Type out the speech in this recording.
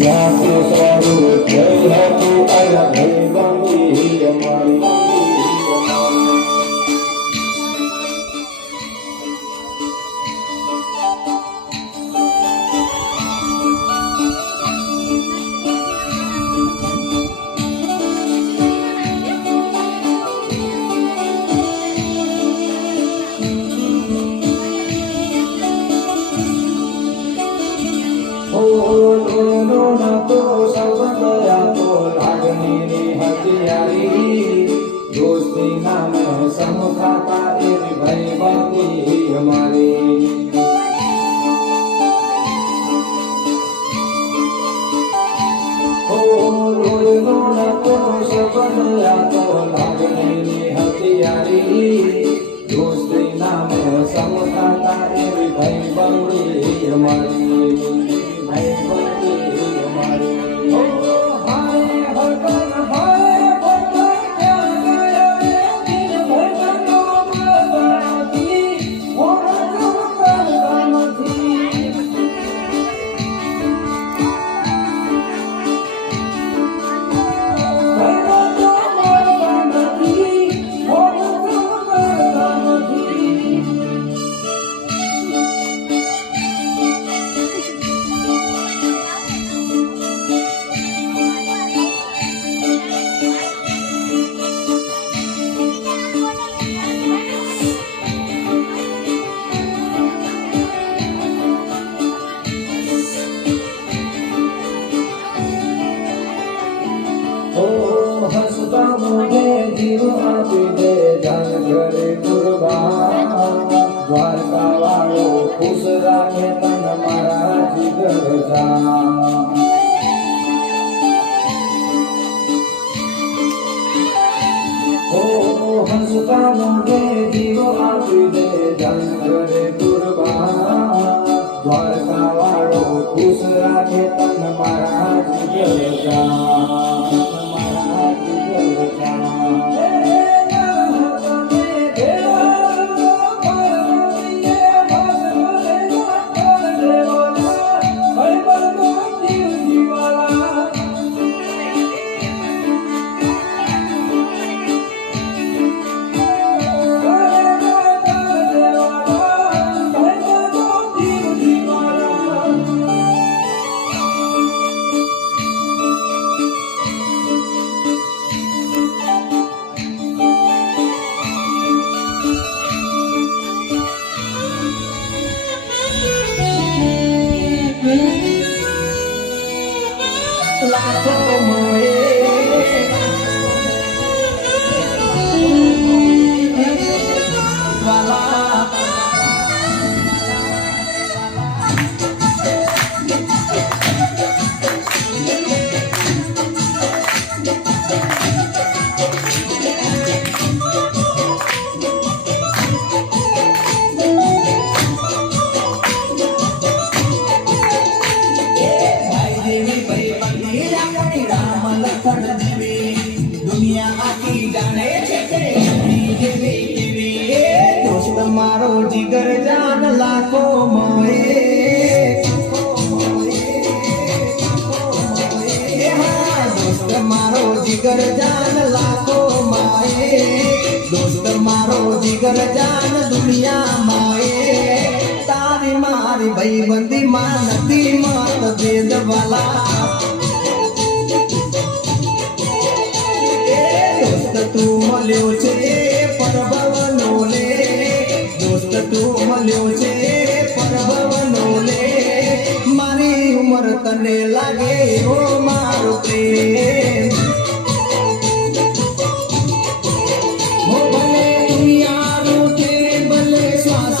વ્યાસ સ્વરૂપ જય હતું અલગ બંધી અમારી નામે સમખાતા એવી ભાઈ અમારી. હસતા મોઢે જીવ આપી દે ધન ઘરે કુરબાન દ્વારકા વાળો ખુશ રાખે તન મારા જીગર જા. હસતા મોઢે જીવ આપી દે ધન ઘરે કુરબાન દ્વારકા વાળો દોસ્ત મારો જીગર જાન લાખો મોએ એ હા, દોસ્ત મારો જીગર જાન લાખો માએ દોસ્ત મારો જીગર જાન દુનિયા માએ તારી મારી ભાઈ બંધી માં નથી મત ભેદ વાલા એ દોસ્ત તું મળ્યો છે તું મળ્યો છે પરભવનો લે. મારી ઉંમર તને લાગે એવો મારો પ્રેમ. હો ભલે દુનિયા લૂટે, ભલે શ્વાસ